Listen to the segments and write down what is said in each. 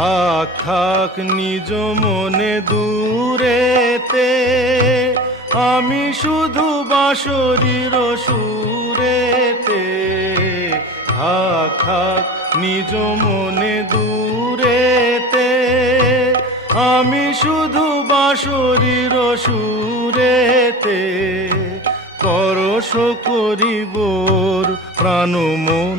থাক থাক নিজ মনে দূরেতে আমি শুধু বাঁশরীর সুরেতে থাক থাক নিজ মনে দূরেতে আমি শুধু বাঁশরীর সুরেতে করস করিবর প্রাণ মন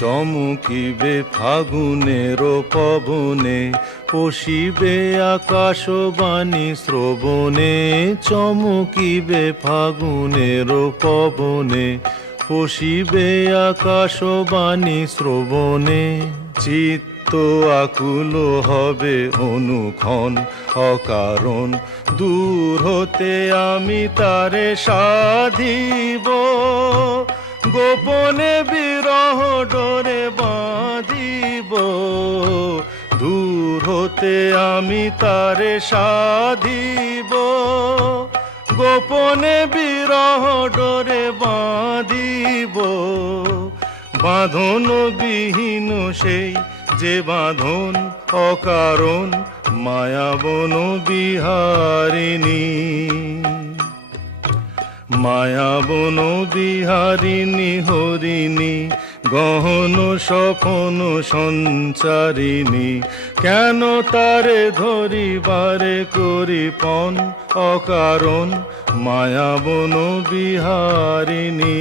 চমকিবে ফাগুনের পবনে পশিবে আকাশবাণী শ্রবণে চমকিবে ফাগুনের পবনে পশিবে আকাশবাণী শ্রবণে চিত্ত আকুল হবে অনুক্ষণ অকারণ দূর হতে আমি তারে সাধিব গোপনে বিরহ ডোরে বাঁধিব দূর হতে আমি তারে সাধিব গোপনে বিরহ ডোরে বাঁধিব বাঁধন বিহীন সেই যে বাঁধন অকারণ মায়াবন বিহারিণী মায়াবন বিহারিণী হরিণী গহন সপন সঞ্চারিণী কেন তারে ধরিবারে করিপন অকারণ মায়াবন বিহারিণী